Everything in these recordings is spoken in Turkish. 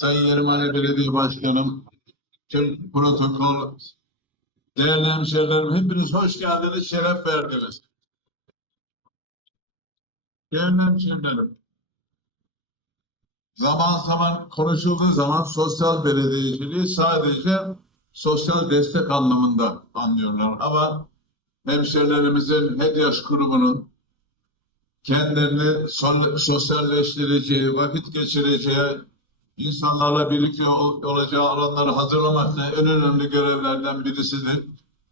Sayın Yerimhane Belediye Başkanım, tüm protokol, değerli hemşehrilerim, hepiniz hoş geldiniz, şeref verdiniz. Değerli hemşehrilerim, zaman zaman konuşulduğu zaman sosyal belediyeciliği sadece sosyal destek anlamında anlıyorlar. Ama hemşehrilerimizin HEDYAŞ grubunun kendilerini so- sosyalleştireceği, vakit geçireceği, insanlarla birlikte ol- olacağı alanları hazırlamakta en önemli görevlerden birisidir.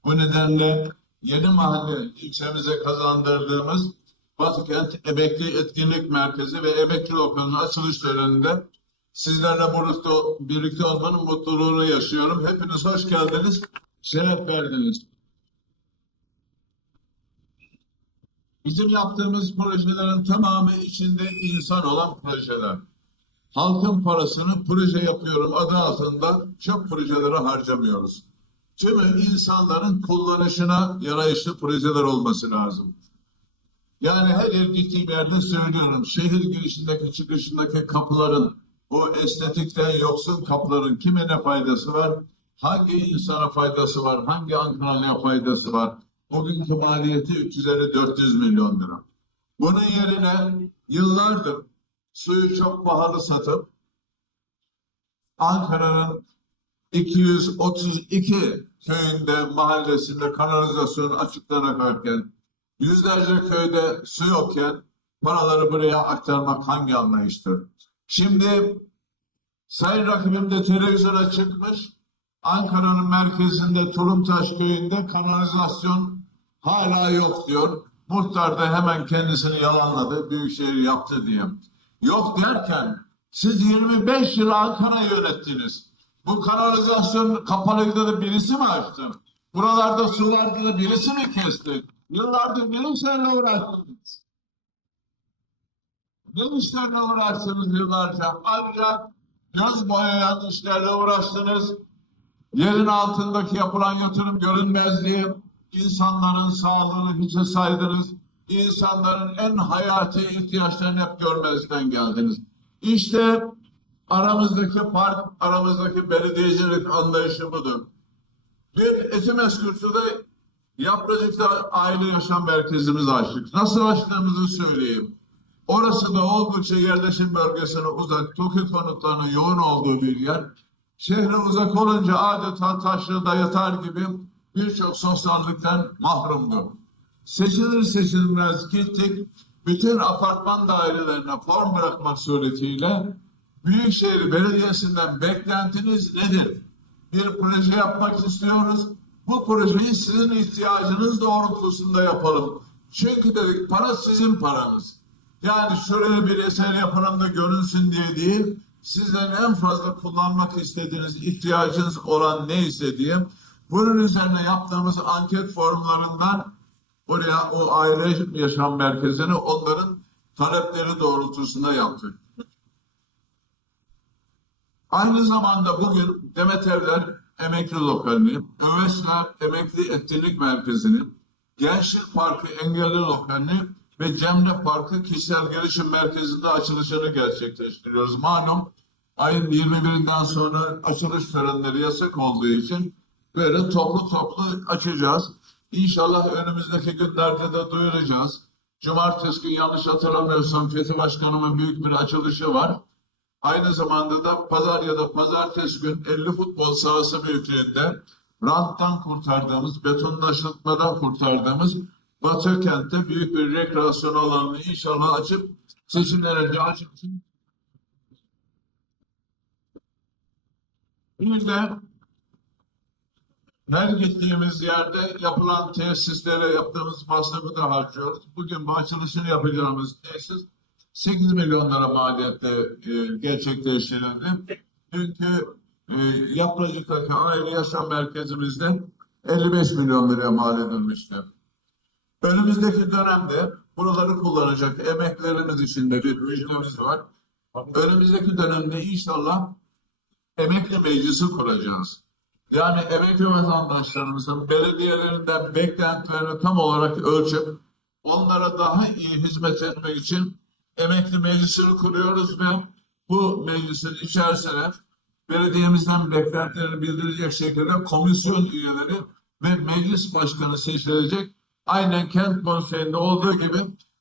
Bu nedenle Yeni Mahalle ilçemize kazandırdığımız Batıkent Emekli Etkinlik Merkezi ve Emekli Okulu'nun açılış töreninde sizlerle birlikte, birlikte olmanın mutluluğunu yaşıyorum. Hepiniz hoş geldiniz, şeref verdiniz. Bizim yaptığımız projelerin tamamı içinde insan olan projeler. Halkın parasını proje yapıyorum adı altında çok projelere harcamıyoruz. Tümü insanların kullanışına yarayışlı projeler olması lazım. Yani her yer gittiğim yerde söylüyorum. Şehir girişindeki çıkışındaki kapıların, bu estetikten yoksun kapıların kime ne faydası var? Hangi insana faydası var? Hangi Ankaralı'ya faydası var? Bugünkü maliyeti 350-400 milyon lira. Bunun yerine yıllardır suyu çok pahalı satıp Ankara'nın 232 köyünde, mahallesinde kanalizasyon açıklarına varken yüzlerce köyde su yokken paraları buraya aktarmak hangi anlayıştır? Şimdi Sayın rakibim de televizyona çıkmış. Ankara'nın merkezinde Tulumtaş köyünde kanalizasyon hala yok diyor. Muhtar da hemen kendisini yalanladı. Büyükşehir yaptı diye. Yok derken siz 25 yıl Ankara yönettiniz. Bu kanalizasyon kapalıydı da birisi mi açtı? Buralarda su vardı da birisi mi kesti? Yıllardır ne işlerle uğraştınız? Ne işlerle uğraştınız yıllarca? Ancak göz boyayan işlerle uğraştınız. Yerin altındaki yapılan yatırım görünmez diye insanların sağlığını hiçe saydınız. İnsanların en hayati ihtiyaçlarını hep görmezden geldiniz. İşte aramızdaki fark, aramızdaki belediyecilik anlayışı budur. Bir Etimeskürt'te Yapracık'ta aile yaşam merkezimizi açtık. Nasıl açtığımızı söyleyeyim. Orası da oldukça yerleşim bölgesine uzak, TOKİ konutlarının yoğun olduğu bir yer. Şehre uzak olunca adeta taşrada yatar gibi birçok sosyallikten mahrumdu. Seçilir seçilmez gittik, bütün apartman dairelerine form bırakmak suretiyle Büyükşehir Belediyesi'nden beklentiniz nedir? Bir proje yapmak istiyoruz. Bu projeyi sizin ihtiyacınız doğrultusunda yapalım. Çünkü dedik para sizin paranız. Yani şuraya bir eser yapalım da görünsün diye değil, sizden en fazla kullanmak istediğiniz, ihtiyacınız olan neyse diye bunun üzerine yaptığımız anket formlarından buraya o aile yaşam merkezini onların talepleri doğrultusunda yaptık. Aynı zamanda bugün Demet Evler Emekli Lokalini, Öveçler Emekli Etkinlik Merkezi'ni, Gençlik Parkı Engelli Lokalini ve Cemre Parkı Kişisel Gelişim Merkezi'nde açılışını gerçekleştiriyoruz. Malum ayın 21'inden sonra açılış törenleri yasak olduğu için böyle toplu toplu açacağız. İnşallah önümüzdeki günlerde de duyuracağız. Cumartesi günü yanlış hatırlamıyorsam Fethi Başkanımın büyük bir açılışı var. Aynı zamanda da pazar ya da pazartesi gün 50 futbol sahası büyüklüğünde ranttan kurtardığımız, betonlaştırmadan kurtardığımız Batı kentte büyük bir rekreasyon alanını inşallah açıp seçimlere açıp bir de her gittiğimiz yerde yapılan tesislere yaptığımız masrafı da harcıyoruz. Bugün bu açılışını yapacağımız tesis 8 milyon lira maliyetle e, gerçekleştirildi. Çünkü e, Yapracık'taki aile yaşam merkezimizde 55 milyon liraya mal edilmişti. Önümüzdeki dönemde buraları kullanacak emeklerimiz için de bir müjdemiz var. Önümüzdeki dönemde inşallah emekli meclisi kuracağız. Yani emekli vatandaşlarımızın belediyelerinden beklentilerini tam olarak ölçüp onlara daha iyi hizmet etmek için emekli meclisini kuruyoruz ve bu meclisin içerisine belediyemizden beklentilerini bildirecek şekilde komisyon üyeleri ve meclis başkanı seçilecek. Aynen kent konseyinde olduğu gibi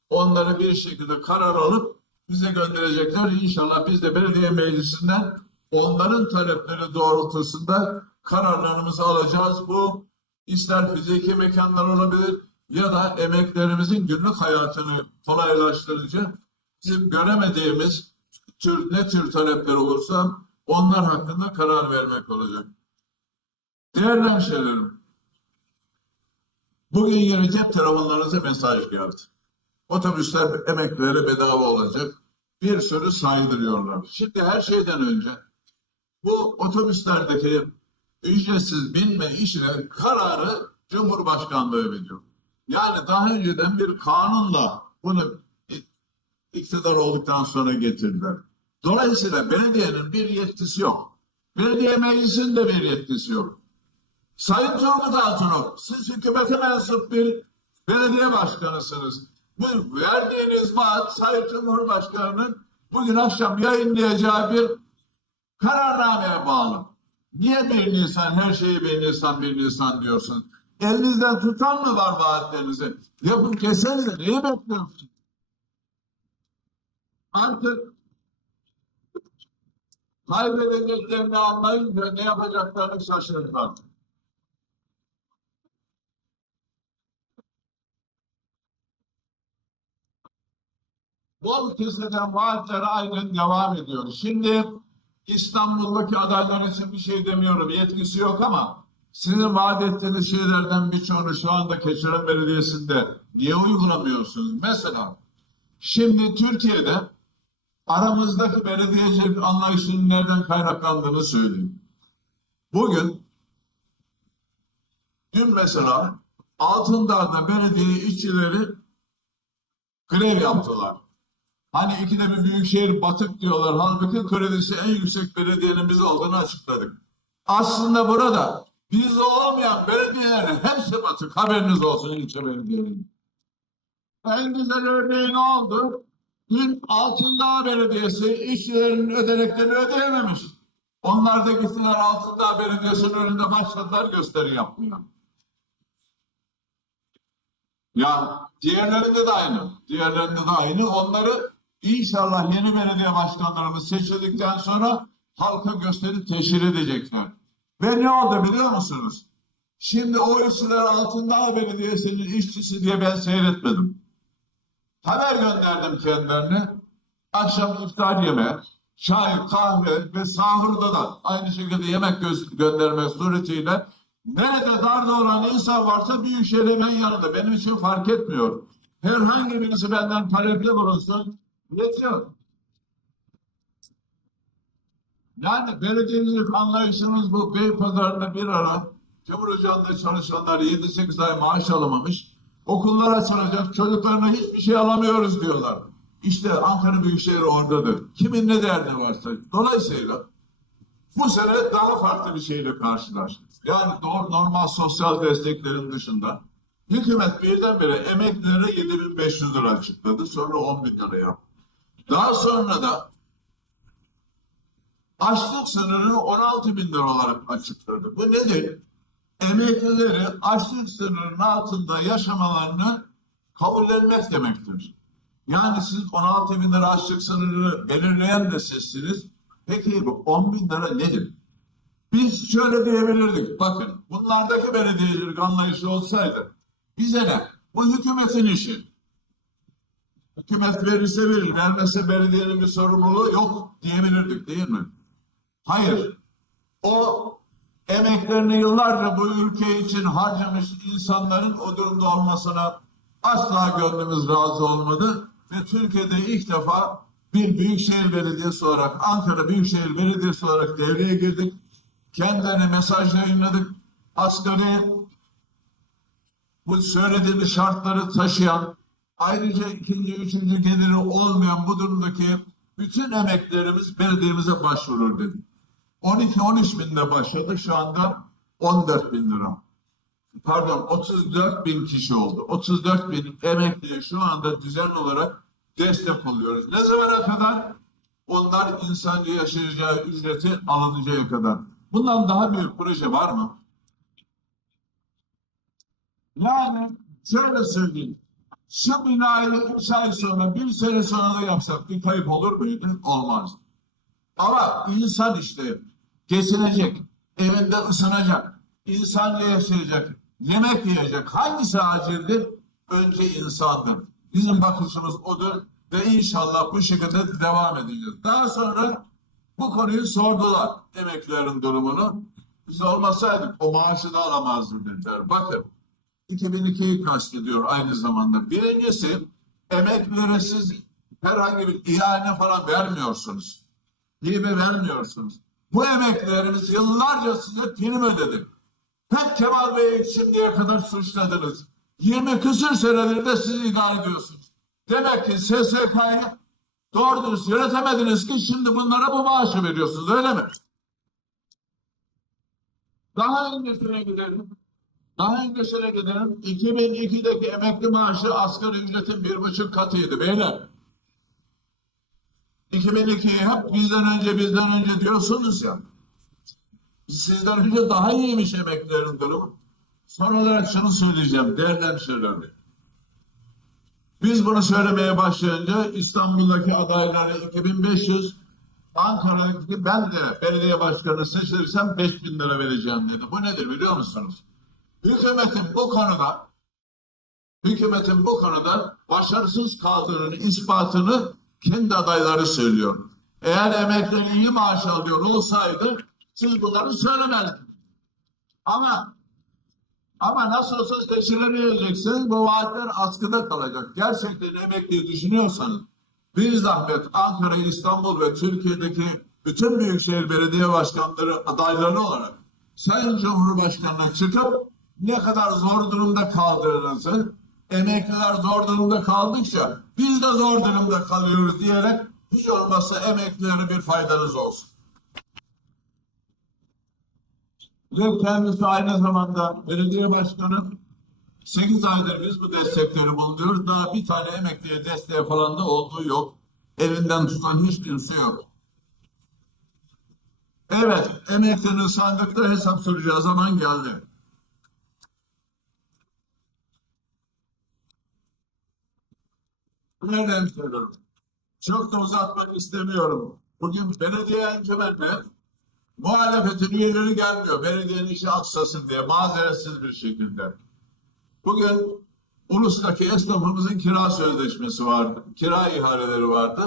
onları bir şekilde karar alıp bize gönderecekler. İnşallah biz de belediye meclisinden onların talepleri doğrultusunda kararlarımızı alacağız. Bu ister fiziki mekanlar olabilir ya da emeklerimizin günlük hayatını kolaylaştırıcı bizim göremediğimiz tür ne tür talepler olursa onlar hakkında karar vermek olacak. Değerli hemşehrilerim, bugün yine cep telefonlarınıza mesaj geldi. Otobüsler emeklileri bedava olacak. Bir sürü saydırıyorlar. Şimdi her şeyden önce bu otobüslerdeki ücretsiz binme işine kararı Cumhurbaşkanlığı veriyor. Yani daha önceden bir kanunla bunu iktidar olduktan sonra getirdiler. Dolayısıyla belediyenin bir yetkisi yok. Belediye meclisinin de bir yetkisi yok. Sayın Turgut Altınok, siz hükümete mensup bir belediye başkanısınız. Bu verdiğiniz vaat Sayın Cumhurbaşkanı'nın bugün akşam yayınlayacağı bir kararnameye bağlı. Niye 1 Nisan, her şeyi 1 Nisan, 1 Nisan diyorsun? Elinizden tutan mı var vaatlerinizi? Yapın kesenize, neyi bekliyorsunuz? Artık kaybedeceklerini anlayınca ne yapacaklarını şaşırdılar. Bol keseden vaatleri aynen devam ediyor. Şimdi İstanbul'daki adaylar için bir şey demiyorum. Yetkisi yok ama sizin vaat ettiğiniz şeylerden birçoğunu şu anda Keçiören Belediyesi'nde niye uygulamıyorsunuz? Mesela şimdi Türkiye'de aramızdaki belediyecilik anlayışının nereden kaynaklandığını söyleyeyim. Bugün dün mesela Altındağ'da belediye işçileri grev yaptılar. Hani ikide bir büyükşehir batık diyorlar. Halbuki kredisi en yüksek belediyenin biz olduğunu açıkladık. Aslında burada bizde olmayan belediyelerin hepsi batık. Haberiniz olsun ilçe belediyelerinin. En güzel örneği ne oldu? Dün Altındağ Belediyesi işçilerin ödeneklerini ödeyememiş. Onlar da gittiler Altındağ Belediyesi'nin önünde başladılar gösteri yapmaya. Ya diğerlerinde de aynı. Diğerlerinde de aynı. Onları inşallah yeni belediye başkanlarımız seçildikten sonra halka gösterip teşhir edecekler. Ve ne oldu biliyor musunuz? Şimdi o işçiler Altındağ Belediyesi'nin işçisi diye ben seyretmedim. Haber gönderdim kendilerine. Akşam iftar yeme, çay, kahve ve sahurda da aynı şekilde yemek gö- göndermek suretiyle nerede darda olan insan varsa Büyükşehir hemen yanında. Benim için fark etmiyor. Herhangi birisi benden talepli bulunsun, yetiyor. Yani belediyecilik anlayışınız bu Beypazarı'nda bir ara Cumhurbaşkanlığı çalışanlar 7-8 ay maaş alamamış. Okullar açılacak, çocuklarına hiçbir şey alamıyoruz diyorlar. İşte Ankara Büyükşehir oradadır. Kimin ne derdi varsa. Dolayısıyla bu sene daha farklı bir şeyle karşılaştık. Yani doğru normal sosyal desteklerin dışında hükümet birdenbire emeklilere 7500 lira açıkladı. Sonra 10 bin lira yaptı. Daha sonra da açlık sınırını 16 bin lira olarak açıkladı. Bu nedir? Emeklileri açlık sınırının altında yaşamalarını kabullenmek demektir. Yani siz 16 bin lira açlık sınırını belirleyen de sizsiniz. Peki bu 10 bin lira nedir? Biz şöyle diyebilirdik. Bakın bunlardaki belediyecilik anlayışı olsaydı bize ne? Bu hükümetin işi. Hükümet verirse verir, vermezse belediyenin bir sorumluluğu yok diyebilirdik değil mi? Hayır. O emeklerini yıllarca bu ülke için harcamış insanların o durumda olmasına asla gönlümüz razı olmadı. Ve Türkiye'de ilk defa bir büyükşehir belediyesi olarak, Ankara Büyükşehir Belediyesi olarak devreye girdik. Kendilerine mesaj yayınladık. Asgari bu söylediğimiz şartları taşıyan, ayrıca ikinci, üçüncü geliri olmayan bu durumdaki bütün emeklerimiz belediyemize başvurur dedik. 12-13 binde başladı. Şu anda 14 bin lira. Pardon 34 bin kişi oldu. 34 bin emekliye şu anda düzenli olarak destek oluyoruz. Ne zamana kadar? onlar insanca yaşayacağı ücreti alınacağı kadar. Bundan daha büyük proje var mı? Yani şöyle söyleyeyim. Şu binayı üç ay sonra, bir sene sonra da yapsak bir kayıp olur muydu? Olmaz. Ama insan işte geçinecek, evinde ısınacak, insanla yaşayacak, yemek yiyecek. Hangisi acildir? Önce insandır. Bizim bakışımız odur ve inşallah bu şekilde devam edeceğiz. Daha sonra bu konuyu sordular emeklilerin durumunu. Biz olmasaydık o maaşı da alamazdı dediler. Bakın 2002'yi kastediyor aynı zamanda. Birincisi emeklilere siz herhangi bir ihale falan vermiyorsunuz. Hibe vermiyorsunuz. Bu emeklilerimiz yıllarca size prim ödedi. Hep Kemal Bey'i şimdiye kadar suçladınız. 20 küsür senedir de siz idare ediyorsunuz. Demek ki SSK'yı doğru dürüst yönetemediniz ki şimdi bunlara bu maaşı veriyorsunuz öyle mi? Daha öncesine gidelim. Daha öncesine gidelim. 2002'deki emekli maaşı asgari ücretin bir buçuk katıydı beyler. 2002'yi hep bizden önce bizden önce diyorsunuz ya. Sizden önce daha iyiymiş emeklilerin durumu. Son olarak şunu söyleyeceğim değerli hemşehrilerim. Biz bunu söylemeye başlayınca İstanbul'daki adayları 2500, Ankara'daki ben de belediye başkanı seçilirsem 5000 lira vereceğim dedi. Bu nedir biliyor musunuz? Hükümetin bu konuda hükümetin bu konuda başarısız kaldığının ispatını kendi adayları söylüyor. Eğer emekli iyi maaş alıyor olsaydı siz bunları söylemezdiniz. Ama ama nasıl olsa seçilemeyeceksiniz. Bu vaatler askıda kalacak. Gerçekten emekliyi düşünüyorsanız bir zahmet Ankara, İstanbul ve Türkiye'deki bütün büyükşehir belediye başkanları adayları olarak Sayın Cumhurbaşkanı'na çıkıp ne kadar zor durumda kaldığınızı, emekliler zor durumda kaldıkça biz de zor durumda kalıyoruz diyerek hiç olmazsa emeklilere bir faydanız olsun. Ve kendisi aynı zamanda belediye başkanı 8 aydır biz bu destekleri bulunuyoruz. Daha bir tane emekliye desteği falan da olduğu yok. Elinden tutan hiç kimse yok. Evet, emeklinin sandıkta hesap soracağı zaman geldi. Nereden söylüyorum? Çok da uzatmak istemiyorum. Bugün belediye encümenine muhalefetin üyeleri gelmiyor. Belediyenin işi aksasın diye mazeretsiz bir şekilde. Bugün ulustaki esnafımızın kira sözleşmesi vardı. Kira ihaleleri vardı.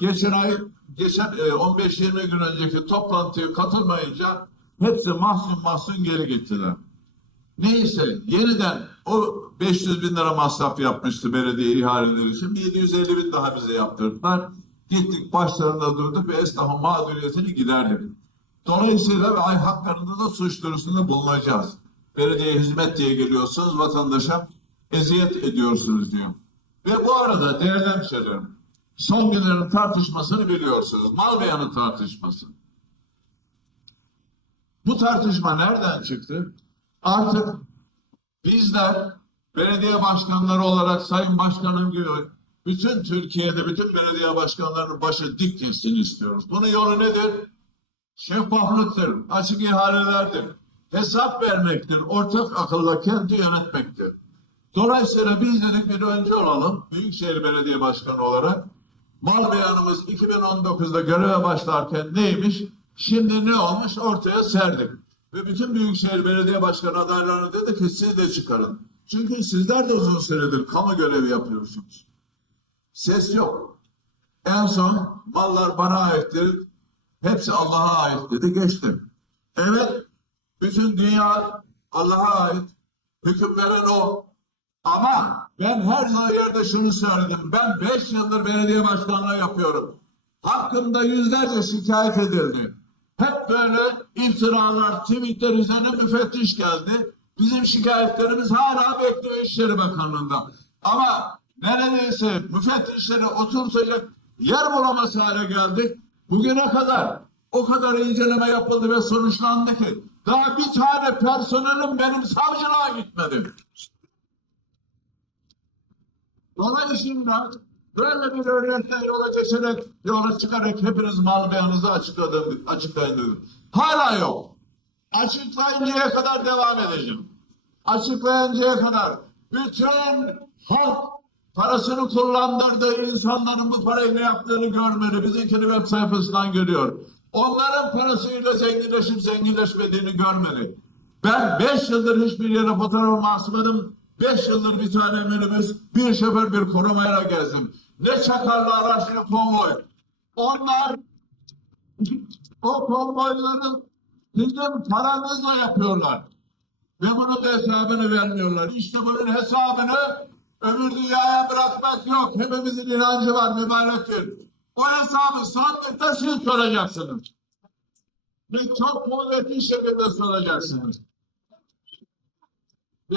Geçen ay, geçen e, 15-20 gün önceki toplantıya katılmayınca hepsi mahzun mahzun geri gittiler. Neyse yeniden o 500 bin lira masraf yapmıştı belediye ihaleleri için. 750 bin daha bize yaptırdılar. Gittik başlarında durduk ve esnafın mağduriyetini giderdik. Dolayısıyla ve ay haklarında da suç duyurusunda bulunacağız. Belediye hizmet diye geliyorsunuz vatandaşa eziyet ediyorsunuz diyor. Ve bu arada değerli hemşehrilerim son günlerin tartışmasını biliyorsunuz. Mal beyanı tartışması. Bu tartışma nereden çıktı? Artık bizler belediye başkanları olarak Sayın Başkanım gibi bütün Türkiye'de bütün belediye başkanlarının başı dik gitsin istiyoruz. Bunun yolu nedir? Şeffaflıktır, açık ihalelerdir, hesap vermektir, ortak akılla kenti yönetmektir. Dolayısıyla biz dedik bir önce olalım, Büyükşehir Belediye Başkanı olarak. Mal beyanımız 2019'da göreve başlarken neymiş? Şimdi ne olmuş? Ortaya serdik. Ve bütün Büyükşehir Belediye Başkanı adaylarına dedi ki siz de çıkarın. Çünkü sizler de uzun süredir kamu görevi yapıyorsunuz. Ses yok. En son mallar bana aittir, hepsi Allah'a ait dedi, geçtim. Evet, bütün dünya Allah'a ait, hüküm veren o. Ama ben her yerde şunu söyledim, ben beş yıldır belediye başkanlığı yapıyorum. Hakkımda yüzlerce şikayet edildi. Hep böyle iftiralar, tweetler üzerine müfettiş geldi. Bizim şikayetlerimiz hala bekliyor İçişleri Bakanlığı'nda. Ama neredeyse müfettişleri oturtacak yer bulamaz hale geldik. Bugüne kadar o kadar inceleme yapıldı ve sonuçlandı ki daha bir tane personelim benim savcılığa gitmedi. Dolayısıyla Böyle bir örnekle yola geçerek, yola çıkarak hepiniz mal beyanınızı açıkladım, açıklayın dedim. Hala yok. Açıklayıncaya kadar devam edeceğim. Açıklayıncaya kadar bütün halk parasını kullandırdığı insanların bu parayı ne yaptığını görmeli. Bizimkini web sayfasından görüyor. Onların parasıyla zenginleşip zenginleşmediğini görmeli. Ben beş yıldır hiçbir yere fotoğrafımı asmadım. Beş yıldır bir tane minibüs, bir şoför, bir korumayla gezdim. Ne çakarlı araç ne konvoy. Onlar o konvoyları bizim paramızla yapıyorlar. Ve bunun da hesabını vermiyorlar. İşte bunun hesabını öbür dünyaya bırakmak yok. Hepimizin inancı var, mübarektir. O hesabı sandıkta siz soracaksınız. Ve çok kuvvetli şekilde soracaksınız. Ve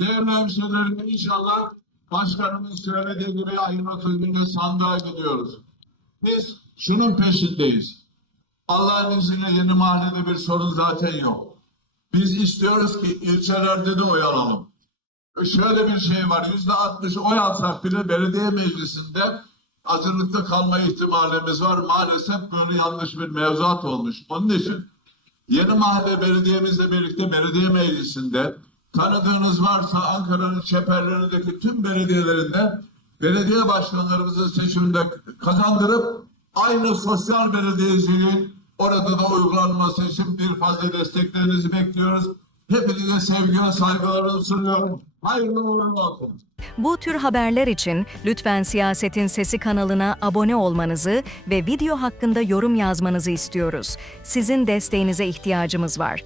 değerli hemşehrilerim inşallah başkanımın söylediği gibi ayın 30 günde sandığa gidiyoruz. Biz şunun peşindeyiz. Allah'ın izniyle yeni mahallede bir sorun zaten yok. Biz istiyoruz ki ilçelerde de oy alalım. Şöyle bir şey var, yüzde altmış oy alsak bile belediye meclisinde hazırlıkta kalma ihtimalimiz var. Maalesef böyle yanlış bir mevzuat olmuş. Onun için Yeni Mahalle Belediye'mizle birlikte belediye meclisinde tanıdığınız varsa Ankara'nın çeperlerindeki tüm belediyelerinde belediye başkanlarımızın seçiminde kazandırıp aynı sosyal belediyeciliğin orada da uygulanması için bir fazla desteklerinizi bekliyoruz. Hepinize sevgi saygılarımı sunuyorum. Hayırlı uğurlu olsun. Bu tür haberler için lütfen Siyasetin Sesi kanalına abone olmanızı ve video hakkında yorum yazmanızı istiyoruz. Sizin desteğinize ihtiyacımız var.